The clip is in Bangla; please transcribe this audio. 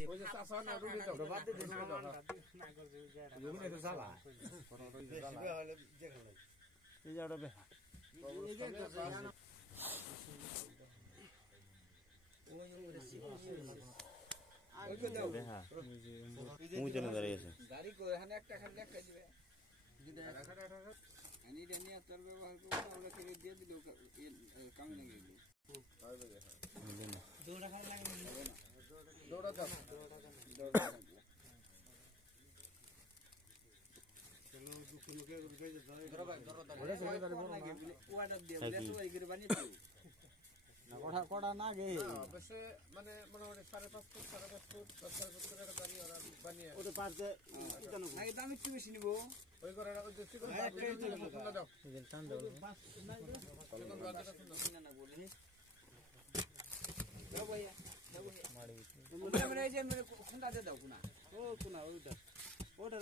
ওই যে চাচা না রুটি দাও বাদ দে দিস দাও না করবে জমি তো জ্বালা বেশি হলে যেখানে এই যাড়া বেহা এই যে বেহা মুই জন্য দাঁড়িয়ে আছে গাড়ি কো এখানে একটা খালি লেখা দিবে আমি জানি তোর ব্যবহার করব ওরা থেকে দিয়ে দিল কাম না গেল দৌড়া খাওয়া লাগে না দৌড়া দাও চলো দুখুনকে গই যা ধরো ভাই ধরো ওরে চলে যাবে না ওয়াটা দিয়ে বলে তো এই করে বানিয়ে দিও না কোড়া কোড়া না গে অবশ্য মানে মোটামুটি 5.5 ফুট 5.5 ফুট 10 ফুট করে বাড়ি ওরা বানিয়ে ওটা পারতে ইতানো নাকি দাম একটু বেশি নিব ওই করে ওই দৃষ্টি করে সুন্দর দাও এই টান দাও না বলে দাও ভাইয়া দাও ভাইয়া মারি মানে এই যে মানে কোনটা দে দাও কোনা ও কোনা ওইটা ওটা